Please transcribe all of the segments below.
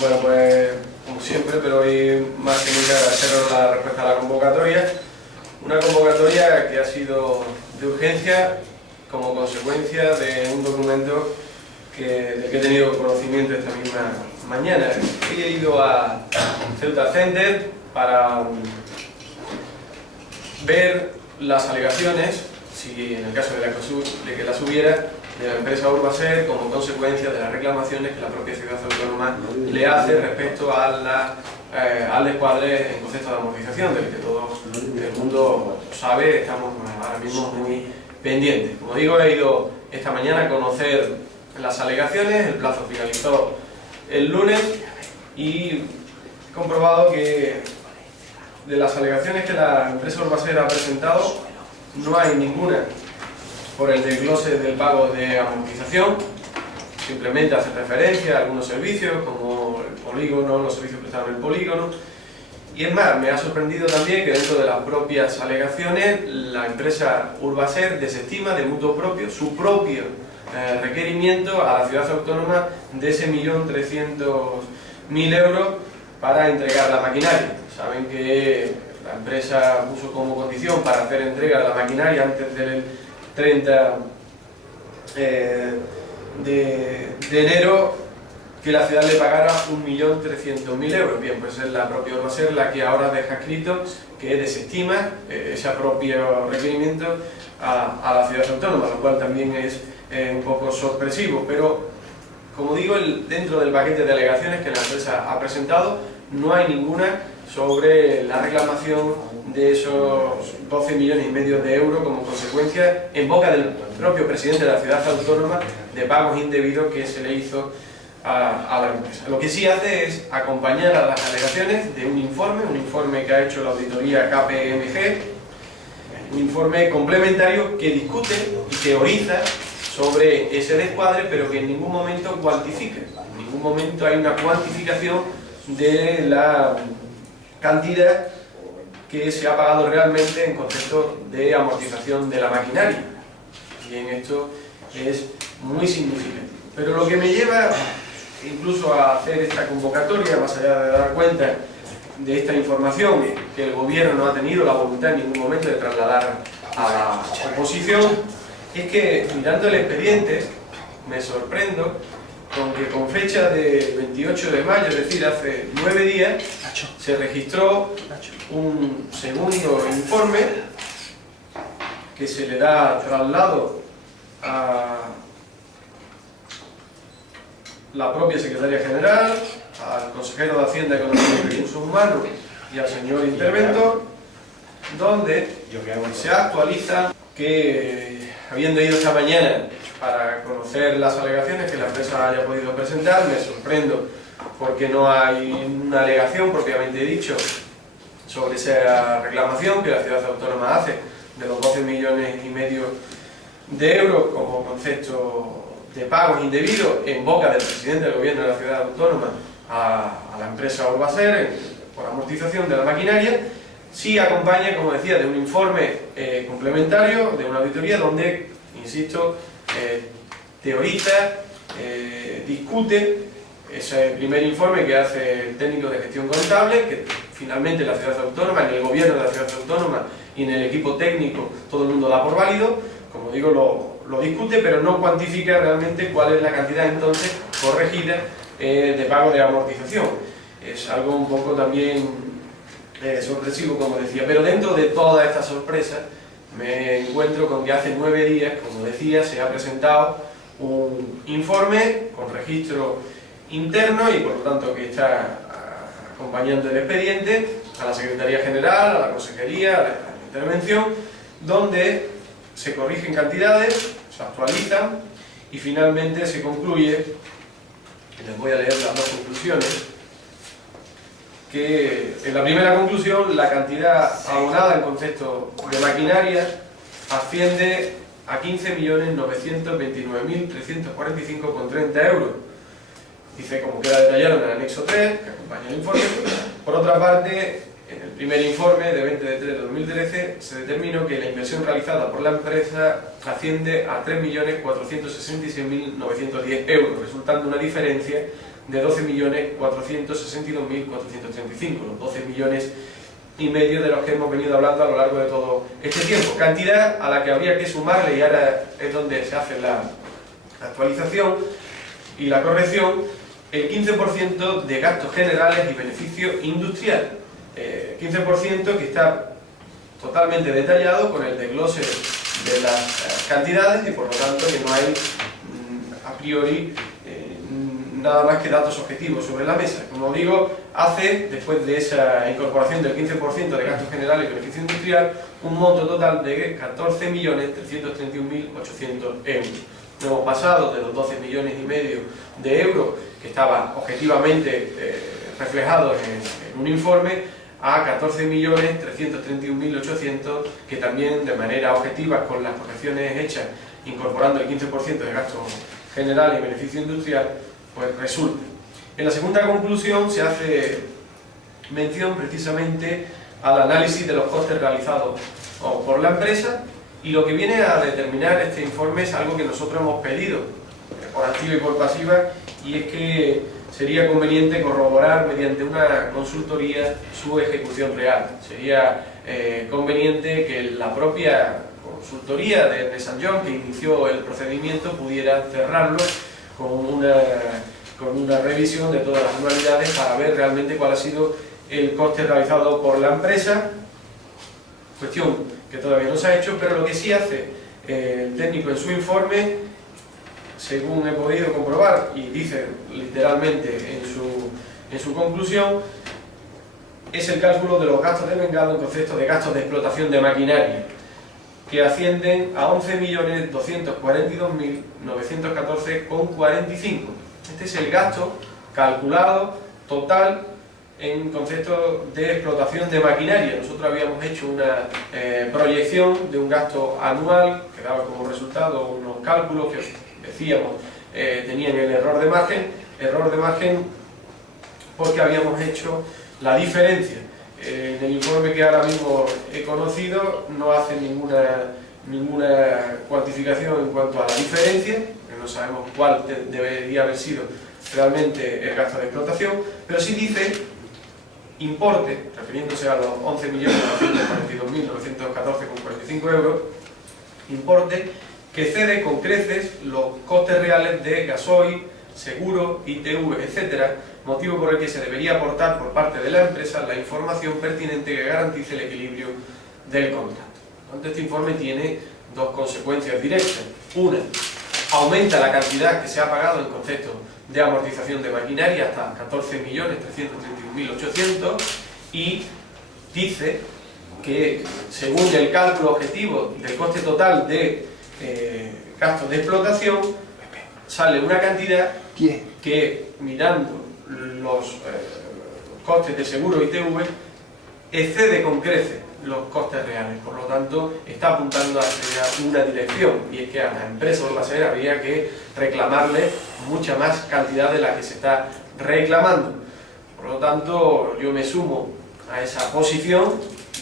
Bueno, pues como siempre, pero hoy más que nunca agradeceros la respuesta a la convocatoria. Una convocatoria que ha sido de urgencia como consecuencia de un documento del que he tenido conocimiento esta misma mañana. Hoy he ido a Ceuta Center para ver las alegaciones, si en el caso de que las hubiera, de la empresa Urbaser como consecuencia de las reclamaciones que la propia ciudad autónoma le hace respecto al descuadre en concepto de amortización, del que todo el mundo sabe. Estamos ahora mismo muy pendientes. Como digo, he ido esta mañana a conocer las alegaciones, el plazo finalizó el lunes y he comprobado que de las alegaciones que la empresa Urbaser ha presentado no hay ninguna por el desglose del pago de amortización. Simplemente hace referencia a algunos servicios como el polígono, los servicios prestados en el polígono. Y es más, me ha sorprendido también que dentro de las propias alegaciones la empresa Urbaser desestima de mutuo propio su propio requerimiento a la ciudad autónoma de ese 1.300.000 euros para entregar la maquinaria. Saben que la empresa puso como condición para hacer entrega de la maquinaria antes del 30 de enero que la ciudad le pagara 1.300.000 euros. Bien, pues es la propia Urbaser la que ahora deja escrito que desestima ese propio requerimiento a la ciudad autónoma, lo cual también es un poco sorpresivo. Pero, como digo, dentro del paquete de alegaciones que la empresa ha presentado no hay ninguna sobre la reclamación de esos 12,5 millones de euros como consecuencia, en boca del propio presidente de la ciudad autónoma, de pagos indebidos que se le hizo a la empresa. Lo que sí hace es acompañar a las alegaciones de un informe que ha hecho la auditoría KPMG, un informe complementario que discute y teoriza sobre ese descuadre, pero que en ningún momento cuantifica. En ningún momento hay una cuantificación de la cantidad que se ha pagado realmente en concepto de amortización de la maquinaria. Y en esto es muy significativo. Pero lo que me lleva incluso a hacer esta convocatoria, más allá de dar cuenta de esta información que el gobierno no ha tenido la voluntad en ningún momento de trasladar a la oposición, es que mirando el expediente me sorprendo con que con fecha de 28 de mayo, es decir, hace 9 días, se registró un segundo informe que se le da traslado a la propia Secretaria General, al consejero de Hacienda, Economía y Recursos Humanos y al señor interventor, donde se actualiza que, habiendo ido esta mañana para conocer las alegaciones que la empresa haya podido presentar, me sorprendo porque no hay una alegación propiamente dicho sobre esa reclamación que la ciudad autónoma hace de los 12,5 millones de euros como concepto de pagos indebidos en boca del presidente del gobierno de la ciudad autónoma a la empresa Urbaser por amortización de la maquinaria. Sí acompaña, como decía, de un informe complementario, de una auditoría donde, insisto, teoriza, discute ese primer informe que hace el técnico de gestión contable, que finalmente la ciudad autónoma, en el gobierno de la ciudad autónoma y en el equipo técnico todo el mundo da por válido. Como digo, lo discute, pero no cuantifica realmente cuál es la cantidad entonces corregida de pago de amortización. Es algo un poco también sorpresivo, como decía. Pero dentro de toda esta sorpresa me encuentro con que hace 9 días, como decía, se ha presentado un informe con registro interno y por lo tanto que está acompañando el expediente a la Secretaría General, a la Consejería, a la intervención, donde se corrigen cantidades, se actualizan y finalmente se concluye, y les voy a leer las dos conclusiones, que en la primera conclusión la cantidad abonada en concepto de maquinaria asciende a 15.929.345,30 euros. Dice, como queda detallado en el anexo 3, que acompaña el informe. Por otra parte, en el primer informe de 20 de 3 de 2013 se determinó que la inversión realizada por la empresa asciende a 3.466.910 euros, resultando una diferencia de 12.462.435, los 12 millones y medio de los que hemos venido hablando a lo largo de todo este tiempo. Cantidad a la que habría que sumarle, y ahora es donde se hace la actualización y la corrección, el 15% de gastos generales y beneficio industrial. 15% que está totalmente detallado con el desglose de las cantidades y por lo tanto que no hay a priori nada más que datos objetivos sobre la mesa. Como digo, hace, después de esa incorporación del 15% de gastos generales y beneficio industrial, un monto total de 14.331.800 euros. Hemos pasado de los 12 millones y medio de euros que estaban objetivamente reflejados en un informe a 14.331.800 que también de manera objetiva con las correcciones hechas incorporando el 15% de gasto general y beneficio industrial pues resulta. En la segunda conclusión se hace mención precisamente al análisis de los costes realizados por la empresa, y lo que viene a determinar este informe es algo que nosotros hemos pedido por activa y por pasiva, y es que sería conveniente corroborar mediante una consultoría su ejecución real. Sería conveniente que la propia consultoría de San John, que inició el procedimiento, pudiera cerrarlo con una revisión de todas las anualidades para ver realmente cuál ha sido el coste realizado por la empresa, cuestión que todavía no se ha hecho, pero lo que sí hace el técnico en su informe, según he podido comprobar, y dice literalmente en su conclusión, es el cálculo de los gastos de vengado en concepto de gastos de explotación de maquinaria, que ascienden a 11.242.914,45. Este es el gasto calculado total en concepto de explotación de maquinaria. Nosotros habíamos hecho una proyección de un gasto anual que daba como resultado unos cálculos que decíamos tenían el error de margen porque habíamos hecho la diferencia. En el informe que ahora mismo he conocido no hace ninguna cuantificación en cuanto a la diferencia, que no sabemos cuál debería haber sido realmente el gasto de explotación, pero sí dice importe, refiriéndose a los 11.942.914,45 euros, importe que cede con creces los costes reales de gasoil, seguro, ITV, etcétera, motivo por el que se debería aportar por parte de la empresa la información pertinente que garantice el equilibrio del contrato. Este informe tiene dos consecuencias directas. Una, aumenta la cantidad que se ha pagado en concepto de amortización de maquinaria hasta 14.331.800, y dice que según el cálculo objetivo del coste total de gastos de explotación sale una cantidad que, mirando los costes de seguro ITV, excede con creces los costes reales. Por lo tanto, está apuntando hacia una dirección, y es que a la empresa Urbaser habría que reclamarle mucha más cantidad de la que se está reclamando. Por lo tanto, yo me sumo a esa posición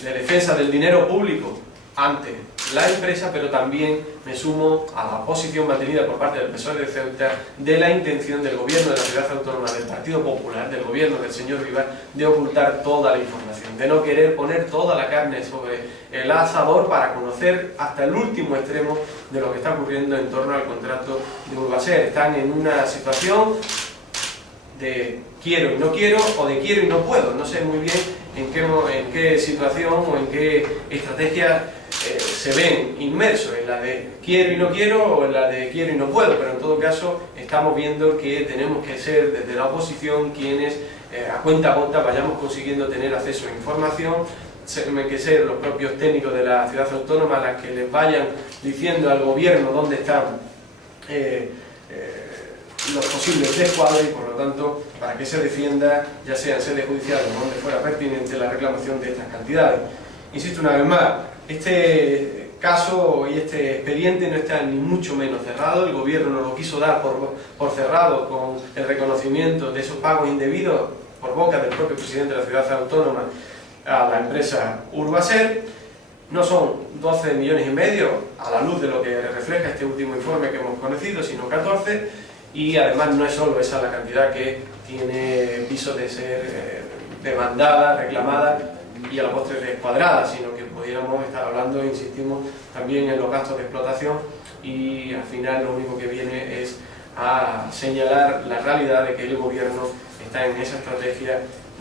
de defensa del dinero público ante la empresa, pero también me sumo a la posición mantenida por parte del PSOE de Ceuta de la intención del gobierno de la ciudad autónoma, del Partido Popular, del gobierno del señor Rivas, de ocultar toda la información, de no querer poner toda la carne sobre el asador para conocer hasta el último extremo de lo que está ocurriendo en torno al contrato de Urbaser. Están en una situación de quiero y no quiero, o de quiero y no puedo. No sé muy bien en qué situación o en qué estrategia se ven inmersos, en la de quiero y no quiero o en la de quiero y no puedo, pero en todo caso estamos viendo que tenemos que ser desde la oposición quienes a cuenta gota vayamos consiguiendo tener acceso a información, que ser los propios técnicos de la ciudad autónoma las que les vayan diciendo al gobierno dónde están los posibles descuadros, y por lo tanto para que se defienda, ya sea en sede judicial o donde fuera pertinente, la reclamación de estas cantidades. Insisto una vez más, este caso y este expediente no está ni mucho menos cerrado. El gobierno nos lo quiso dar por cerrado con el reconocimiento de esos pagos indebidos por boca del propio presidente de la ciudad autónoma a la empresa Urbaser. No son 12 millones y medio a la luz de lo que refleja este último informe que hemos conocido, sino 14, y además no es solo esa la cantidad que tiene viso de ser demandada, reclamada y a la postre descuadrada, sino que pudiéramos estar hablando, insistimos, también en los gastos de explotación, y al final lo único que viene es a señalar la realidad de que el gobierno está en esa estrategia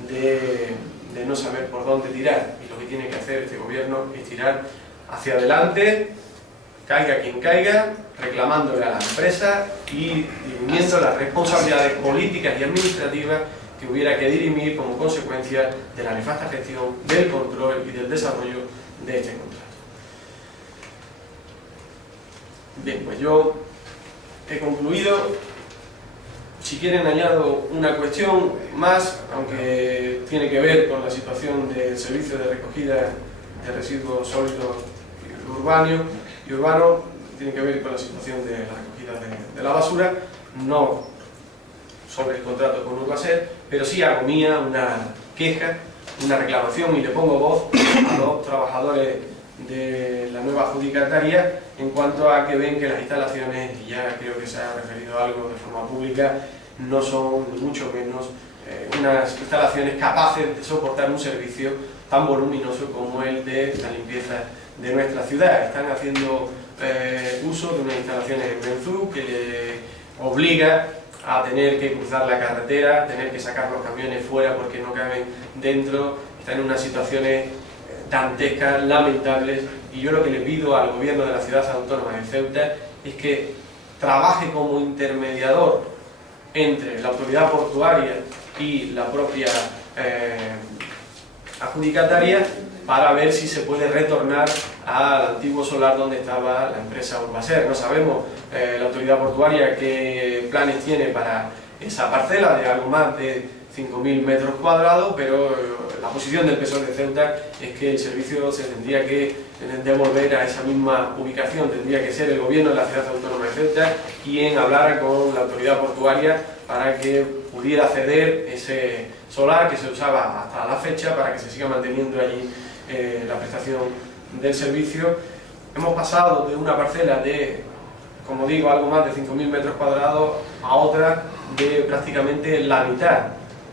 de no saber por dónde tirar, y lo que tiene que hacer este gobierno es tirar hacia adelante, caiga quien caiga, reclamándole a la empresa y dirimiendo las responsabilidades políticas y administrativas que hubiera que dirimir como consecuencia de la nefasta gestión, del control y del desarrollo de este contrato. Bien, pues yo he concluido. Si quieren añado una cuestión más, aunque tiene que ver con la situación del servicio de recogida de residuos sólidos y urbanos, tiene que ver con la situación de la recogida de la basura, no sobre el contrato con Urbaser, pero sí hago mía una queja, una reclamación, y le pongo voz a los trabajadores de la nueva adjudicataria en cuanto a que ven que las instalaciones, y ya creo que se ha referido a algo de forma pública, no son ni mucho menos unas instalaciones capaces de soportar un servicio tan voluminoso como el de la limpieza de nuestra ciudad. Están haciendo uso de unas instalaciones en Menzú que le obliga a tener que cruzar la carretera, tener que sacar los camiones fuera porque no caben dentro. Están en unas situaciones dantescas, lamentables, y yo lo que le pido al gobierno de la ciudad autónoma de Ceuta es que trabaje como intermediador entre la autoridad portuaria y la propia adjudicataria para ver si se puede retornar al antiguo solar donde estaba la empresa Urbaser. No sabemos la autoridad portuaria qué planes tiene para esa parcela de algo más de 5.000 metros cuadrados, pero la posición del PSOE de Ceuta es que el servicio se tendría que devolver a esa misma ubicación. Tendría que ser el gobierno de la ciudad autónoma de Ceuta quien hablara con la autoridad portuaria para que pudiera ceder ese solar que se usaba hasta la fecha para que se siga manteniendo allí la prestación del servicio. Hemos pasado de una parcela de, como digo, algo más de 5.000 metros cuadrados a otra de prácticamente la mitad,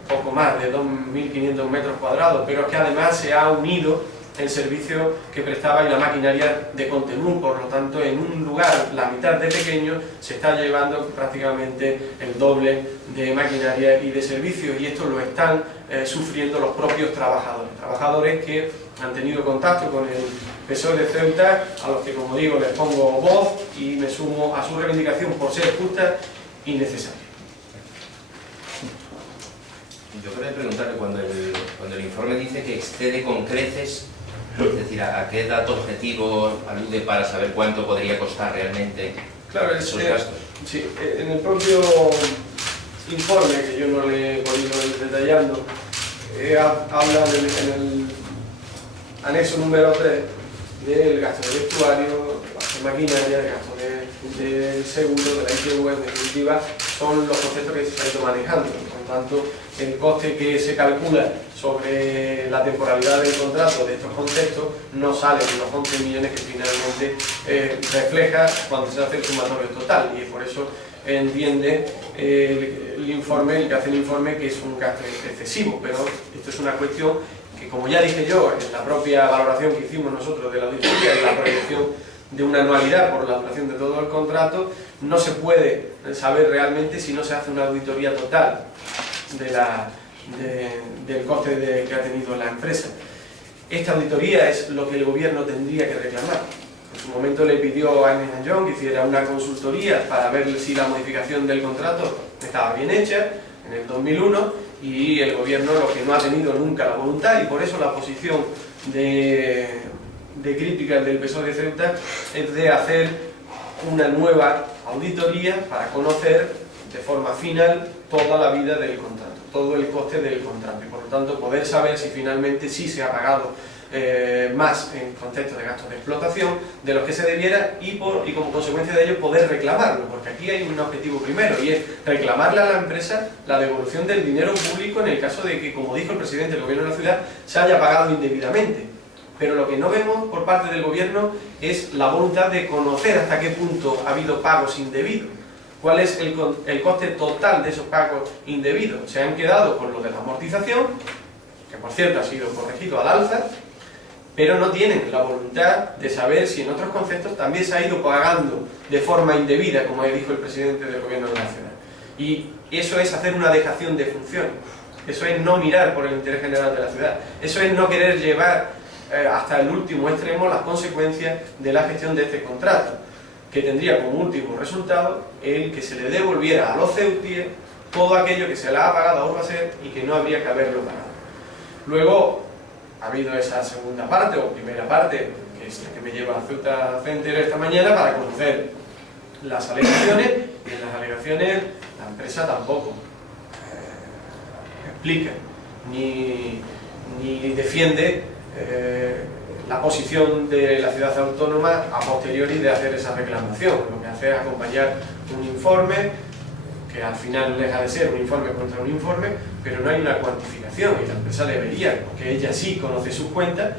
poco más de 2.500 metros cuadrados, pero es que además se ha unido el servicio que prestaba y la maquinaria de Contenú. Por lo tanto, en un lugar la mitad de pequeño se está llevando prácticamente el doble de maquinaria y de servicios, y esto lo están sufriendo los propios trabajadores que han tenido contacto con el PSOE de Ceuta, a los que, como digo, les pongo voz y me sumo a su reivindicación por ser justa y necesaria. Yo quería preguntarle, cuando el informe dice que excede con creces, es decir, ¿a qué dato objetivo alude para saber cuánto podría costar realmente esos gastos? Sí, en el propio informe, que yo no le he podido ir detallando, habla en el anexo número 3 del gasto de vestuario, del gasto de maquinaria, del gasto del seguro, de la ITV. En definitiva, son los conceptos que se han ido manejando. Por tanto, el coste que se calcula sobre la temporalidad del contrato de estos conceptos no sale de los 11 millones que finalmente refleja cuando se hace el sumatorio total, y por eso entiende el informe, el que hace el informe, que es un gasto excesivo. Pero esto es una cuestión que, como ya dije yo en la propia valoración que hicimos nosotros de la auditoría, en la proyección de una anualidad por la duración de todo el contrato, no se puede saber realmente si no se hace una auditoría total del coste que ha tenido la empresa. Esta auditoría es lo que el gobierno tendría que reclamar. En su momento le pidió a Ernst & Young que hiciera una consultoría para ver si la modificación del contrato estaba bien hecha en el 2001, y el gobierno lo que no ha tenido nunca la voluntad, y por eso la posición de críticas del PSOE de Ceuta es de hacer una nueva auditoría para conocer de forma final toda la vida del contrato, todo el coste del contrato, y por lo tanto poder saber si finalmente sí se ha pagado más en contexto de gastos de explotación de los que se debiera, y como consecuencia de ello poder reclamarlo, porque aquí hay un objetivo primero, y es reclamarle a la empresa la devolución del dinero público en el caso de que, como dijo el presidente del gobierno de la ciudad, se haya pagado indebidamente. Pero lo que no vemos por parte del gobierno es la voluntad de conocer hasta qué punto ha habido pagos indebidos. ¿Cuál es el coste total de esos pagos indebidos? Se han quedado con lo de la amortización, que por cierto ha sido corregido al alza, pero no tienen la voluntad de saber si en otros conceptos también se ha ido pagando de forma indebida, como dijo el presidente del Gobierno Nacional. Y eso es hacer una dejación de funciones, eso es no mirar por el interés general de la ciudad, eso es no querer llevar hasta el último extremo las consecuencias de la gestión de este contrato, que tendría como último resultado el que se le devolviera a los ceutíes todo aquello que se le ha pagado a Urbaser y que no habría que haberlo pagado. Luego ha habido esa segunda parte, o primera parte, que es la que me lleva a Ceuta Center esta mañana para conocer las alegaciones, y en las alegaciones la empresa tampoco explica ni defiende la posición de la ciudad autónoma a posteriori de hacer esa reclamación. Lo que hace es acompañar un informe que al final deja de ser un informe contra un informe, pero no hay una cuantificación y la empresa debería, porque ella sí conoce sus cuentas,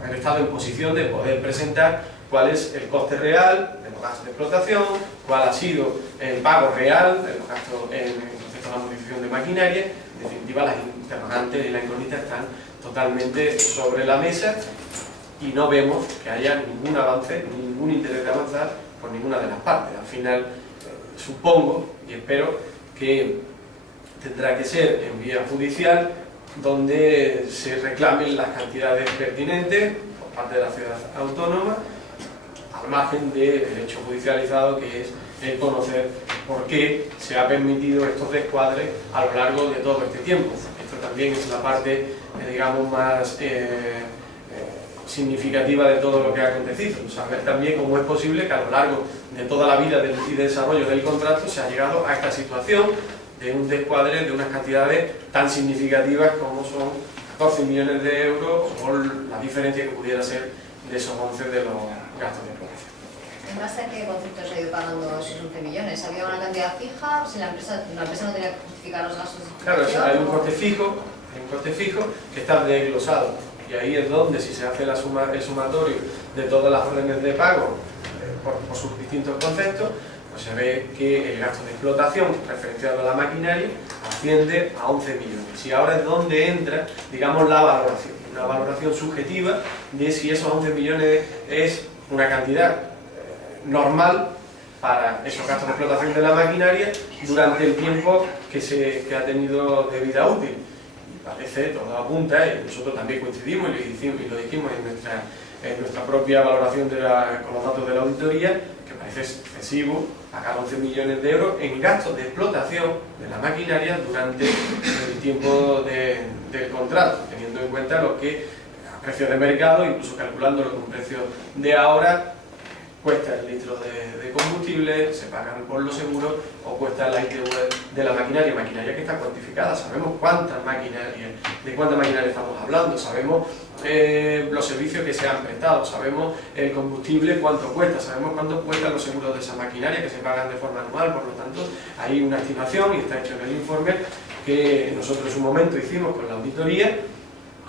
haber estado en posición de poder presentar cuál es el coste real de los gastos de explotación, cuál ha sido el pago real de los gastos en el proceso de la modificación de maquinaria. En definitiva, las interrogantes y las incógnitas están totalmente sobre la mesa y no vemos que haya ningún avance, ningún interés de avanzar por ninguna de las partes. Al final, supongo y espero que tendrá que ser en vía judicial donde se reclamen las cantidades pertinentes por parte de la ciudad autónoma, al margen del hecho judicializado que es el conocer por qué se ha permitido estos descuadres a lo largo de todo este tiempo. Esto también es la parte, digamos, más significativa de todo lo que ha acontecido. Saber también cómo es posible que a lo largo de toda la vida y desarrollo del contrato se ha llegado a esta situación de un descuadre de unas cantidades tan significativas como son 14 millones de euros o la diferencia que pudiera ser de esos 11 de los gastos de explotación. ¿En base a qué concepto se ha ido pagando esos 11 millones? ¿Había una cantidad fija? Si la empresa no tenía que justificar los gastos de explotación. Claro, hay un coste fijo que está desglosado. Y ahí es donde, si se hace el sumatorio de todas las órdenes de pago por sus distintos conceptos, pues se ve que el gasto de explotación referenciado a la maquinaria asciende a 11 millones. Y ahora es donde entra, digamos, la valoración, una valoración subjetiva de si esos 11 millones es una cantidad normal para esos gastos de explotación de la maquinaria durante el tiempo que ha tenido de vida útil. Parece, todo apunta, y nosotros también coincidimos y lo dijimos en nuestra propia valoración con los datos de la auditoría, que parece excesivo pagar 11 millones de euros en gastos de explotación de la maquinaria durante el tiempo del contrato, teniendo en cuenta lo que a precio de mercado, incluso calculándolo con un precio de ahora, cuesta el litro de combustible, se pagan por los seguros o cuesta la ITV de la maquinaria que está cuantificada. Sabemos de cuánta maquinaria estamos hablando, sabemos los servicios que se han prestado, sabemos el combustible cuánto cuesta, sabemos cuánto cuestan los seguros de esa maquinaria que se pagan de forma anual. Por lo tanto, hay una estimación y está hecho en el informe que nosotros en su momento hicimos con la auditoría,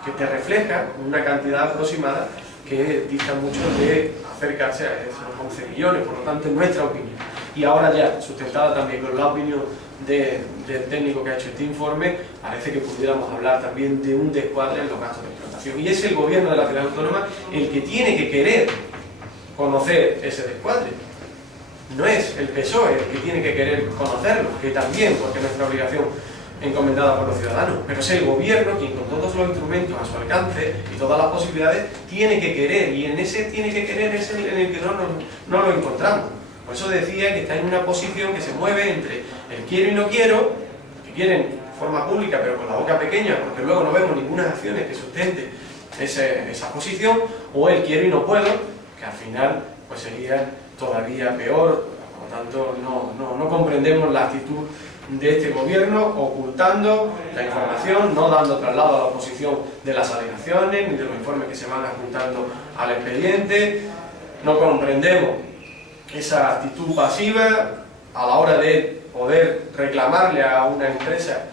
que te refleja una cantidad aproximada que dista mucho de acercarse a esos 11 millones, por lo tanto, en nuestra opinión. Y ahora ya, sustentada también con la opinión del técnico que ha hecho este informe, parece que pudiéramos hablar también de un descuadre en los gastos de explotación. Y es el gobierno de la ciudad autónoma el que tiene que querer conocer ese descuadre. No es el PSOE el que tiene que querer conocerlo, que también, porque es nuestra obligación encomendada por los ciudadanos, pero es el gobierno quien con todos los instrumentos a su alcance y todas las posibilidades tiene que querer, y en ese tiene que querer es en el que no lo encontramos. Por eso decía que está en una posición que se mueve entre el quiero y no quiero, que quieren de forma pública pero con la boca pequeña porque luego no vemos ninguna acciones que sustente esa posición, o el quiero y no puedo, que al final pues sería todavía peor. Por lo tanto no comprendemos la actitud de este gobierno, ocultando la información, no dando traslado a la oposición de las alegaciones ni de los informes que se van adjuntando al expediente. No comprendemos esa actitud pasiva a la hora de poder reclamarle a una empresa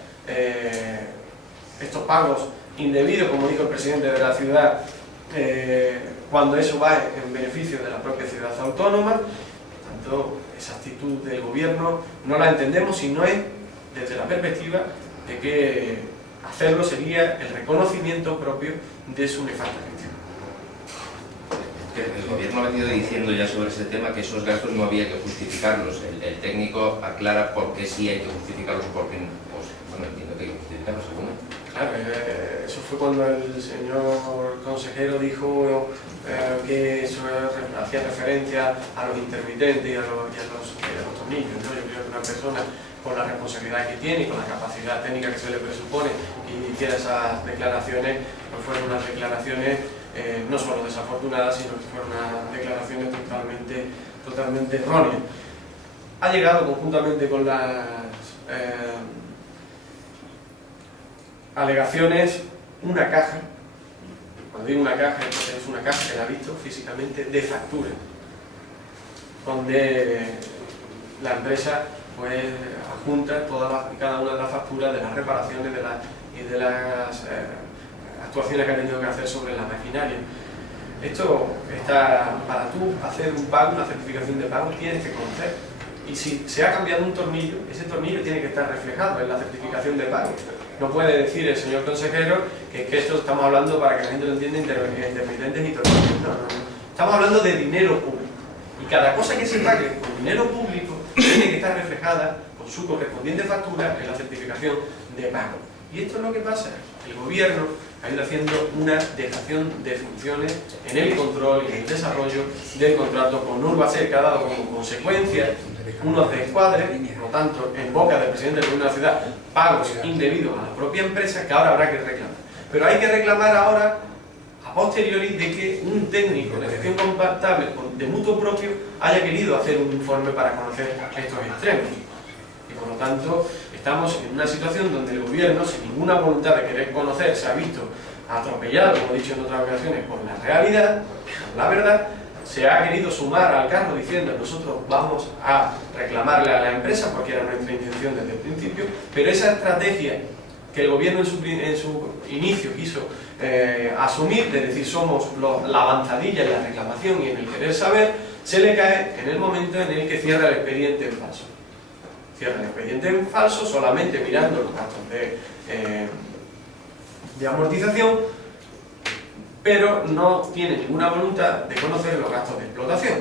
estos pagos indebidos, como dijo el presidente de la ciudad, cuando eso va en beneficio de la propia ciudad autónoma. Por tanto, esa actitud del gobierno no la entendemos si no es desde la perspectiva de que hacerlo sería el reconocimiento propio de su nefasta gestión. El gobierno ha venido diciendo ya sobre ese tema que esos gastos no había que justificarlos. El técnico aclara por qué sí hay que justificarlos, por qué no. Pues, bueno, entiendo que hay que justificarlos, según. Claro, eso fue cuando el señor consejero dijo que eso hacía referencia a los intermitentes y a los tornillos, ¿no? Yo creo que una persona con la responsabilidad que tiene y con la capacidad técnica que se le presupone y hiciera esas declaraciones, pues fueron unas declaraciones no solo desafortunadas, sino que fueron unas declaraciones totalmente erróneas. Ha llegado conjuntamente con las alegaciones una caja, cuando digo una caja es una caja que la he visto físicamente, de factura, donde la empresa pues adjunta cada una de las facturas de las reparaciones y de las actuaciones que ha tenido que hacer sobre la maquinaria. Esto está, para tú hacer un pago, una certificación de pago, tienes que conocer. Y si se ha cambiado un tornillo, ese tornillo tiene que estar reflejado en la certificación de pago. No puede decir el señor consejero que esto estamos hablando, para que la gente lo entienda, intermitentes y tornillos. No. Estamos hablando de dinero público. Y cada cosa que se pague con dinero público tiene que estar reflejada con su correspondiente factura en la certificación de pago. Y esto es lo que pasa. El gobierno ha ido haciendo una dejación de funciones en el control y en el desarrollo del contrato con Urbaser, que ha dado como consecuencia unos descuadres, por lo tanto, en boca del presidente del gobierno de la ciudad, pagos indebidos a la propia empresa que ahora habrá que reclamar. Pero hay que reclamar ahora, a posteriori, de que un técnico de gestión contable de mutuo propio haya querido hacer un informe para conocer estos extremos. Y por lo tanto, estamos en una situación donde el gobierno, sin ninguna voluntad de querer conocer, se ha visto atropellado, como he dicho en otras ocasiones, por la realidad, por la verdad, se ha querido sumar al carro diciendo nosotros vamos a reclamarle a la empresa, porque era nuestra intención desde el principio, pero esa estrategia que el gobierno en su inicio quiso asumir, de decir somos la avanzadilla en la reclamación y en el querer saber, se le cae en el momento en el que cierra el expediente en falso. Cierra el expediente en falso solamente mirando los gastos de amortización, pero no tiene ninguna voluntad de conocer los gastos de explotación.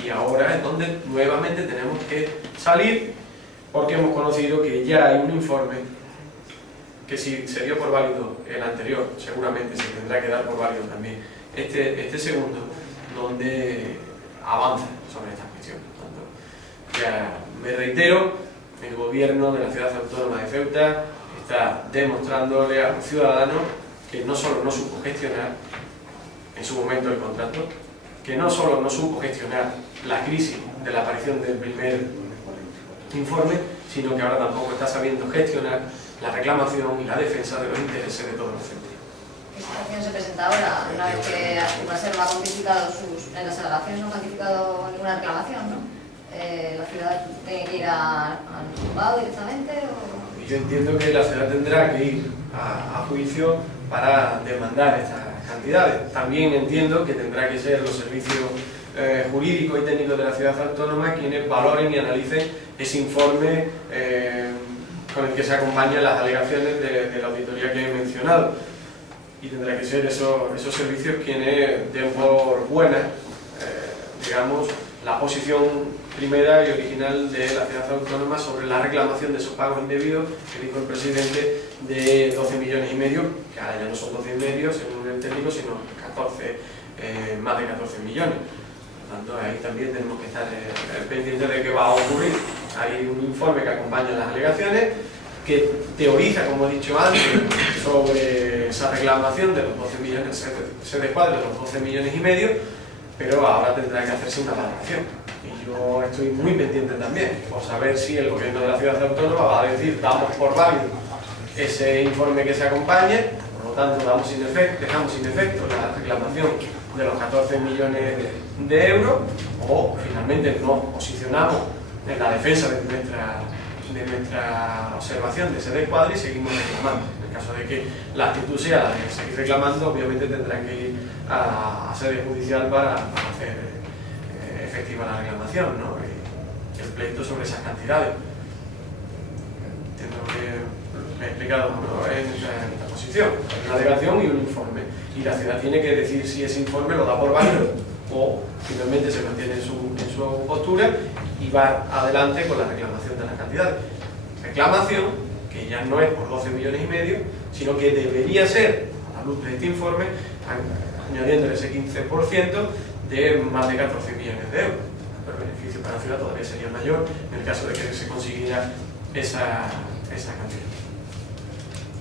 Y ahora es donde nuevamente tenemos que salir, porque hemos conocido que ya hay un informe que, si se dio por válido el anterior, seguramente se tendrá que dar por válido también este segundo, donde avanza sobre esta cuestión. Ya me reitero, el gobierno de la ciudad autónoma de Ceuta está demostrándole a los ciudadanos que no solo no supo gestionar en su momento el contrato, que no solo no supo gestionar la crisis de la aparición del primer informe, sino que ahora tampoco está sabiendo gestionar la reclamación y la defensa de los intereses de todos los centros. ¿Qué situación se presenta ahora? Una vez que Urbaser no ha cuantificado en las alegaciones no ha cuantificado ninguna reclamación, ¿no? ¿La ciudad tiene que ir al juzgado directamente? ¿O? Yo entiendo que la ciudad tendrá que ir a juicio para demandar estas cantidades. También entiendo que tendrá que ser los servicios jurídicos y técnicos de la ciudad autónoma quienes valoren y analicen ese informe con el que se acompañan las alegaciones de la auditoría que he mencionado. Y tendrá que ser esos servicios quienes den por buena, digamos, la posición primera y original de la ciudad autónoma sobre la reclamación de esos pagos indebidos que dijo el presidente de 12,5 millones, que ahora ya no son 12,5 según el técnico, sino más de 14 millones. Por lo tanto, ahí también tenemos que estar pendientes de qué va a ocurrir. Hay un informe que acompaña las alegaciones, que teoriza, como he dicho antes, sobre esa reclamación de los 12 millones, ese descuadre de los 12,5 millones, pero ahora tendrá que hacerse una valoración. Y yo estoy muy pendiente también por saber si el gobierno de la ciudad autónoma va a decir damos por válido ese informe que se acompañe, por lo tanto dejamos sin efecto la reclamación de los 14 millones de euros, o finalmente nos posicionamos en la defensa de nuestra observación de ese descuadre y seguimos reclamando. En el caso de que la actitud sea la de seguir reclamando, obviamente tendrán que ir a sede judicial para hacer efectiva la reclamación, ¿no? pleito sobre esas cantidades. Entiendo que he explicado, ¿no?, en esta posición. Hay una alegación y un informe. Y la ciudad tiene que decir si ese informe lo da por válido o finalmente se mantiene en su postura y va adelante con la reclamación de las cantidades. Reclamación que ya no es por 12,5 millones, sino que debería ser, a la luz de este informe, añadiéndole ese 15% de más de 14 millones de euros. El beneficio para la ciudad todavía sería mayor en el caso de que se consiguiera esa cantidad.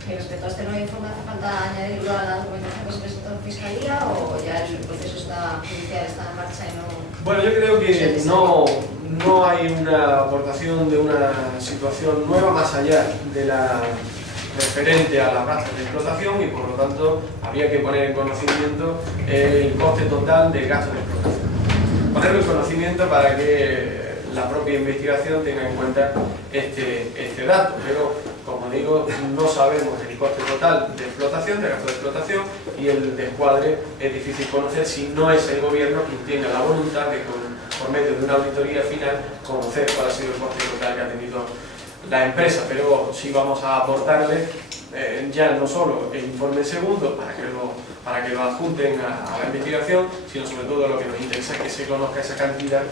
Y respecto a este nuevo informe, ¿hace falta añadirlo a la documentación que se presentó en Fiscalía o ya el proceso judicial está en marcha y no...? Bueno, yo creo que no hay una aportación de una situación nueva más allá de la referente a las gastos de explotación y por lo tanto habría que poner en conocimiento el coste total del gasto de explotación. Ponerlo en conocimiento para que la propia investigación tenga en cuenta este dato, pero como digo, no sabemos el coste total de explotación, de gasto de explotación, y el descuadre es difícil conocer si no es el gobierno quien tenga la voluntad de, por medio de una auditoría final, conocer cuál ha sido el coste total que ha tenido la empresa. Pero sí vamos a aportarle ya no solo el informe segundo para que lo adjunten a la investigación, sino sobre todo lo que nos interesa es que se conozca esa cantidad,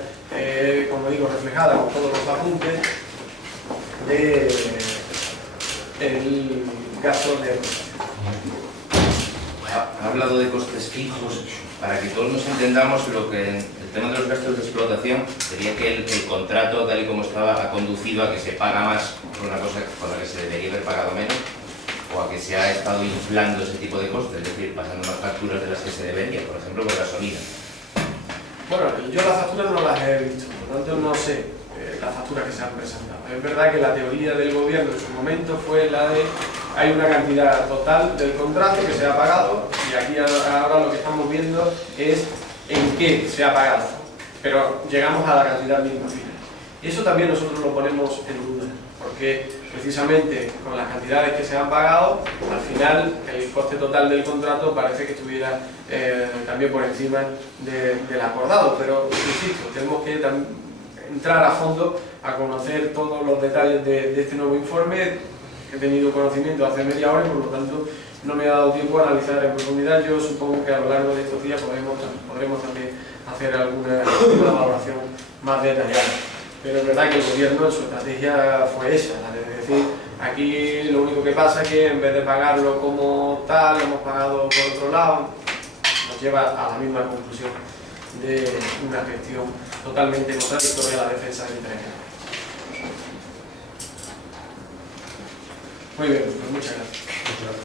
como digo, reflejada con todos los apuntes del gasto de explotación. Ha hablado de costes fijos. Para que todos nos entendamos, el tema de los gastos de explotación sería que el contrato, tal y como estaba, ha conducido a que se paga más por una cosa por la que se debería haber pagado menos, o a que se ha estado inflando ese tipo de costes, es decir, pasando más facturas de las que se debería, por ejemplo, por gasolina. Bueno, yo las facturas no las he visto, por lo tanto no sé las facturas que se han presentado. Es verdad que la teoría del gobierno en su momento fue la de hay una cantidad total del contrato que se ha pagado y aquí ahora lo que estamos viendo es en qué se ha pagado, pero llegamos a la cantidad misma final. Y eso también nosotros lo ponemos en duda, porque precisamente con las cantidades que se han pagado, al final el coste total del contrato parece que estuviera también por encima del acordado, pero insisto, tenemos que entrar a fondo a conocer todos los detalles de este nuevo informe. He tenido conocimiento hace media hora y por lo tanto no me ha dado tiempo a analizar en profundidad. Yo supongo que a lo largo de estos días podremos también hacer alguna valoración más detallada. Pero es verdad que el gobierno en su estrategia fue esa, la de decir, aquí lo único que pasa es que en vez de pagarlo como tal, lo hemos pagado por otro lado, nos lleva a la misma conclusión de una gestión totalmente contradictoria a la defensa del interés. Muy bien, pues muchas gracias.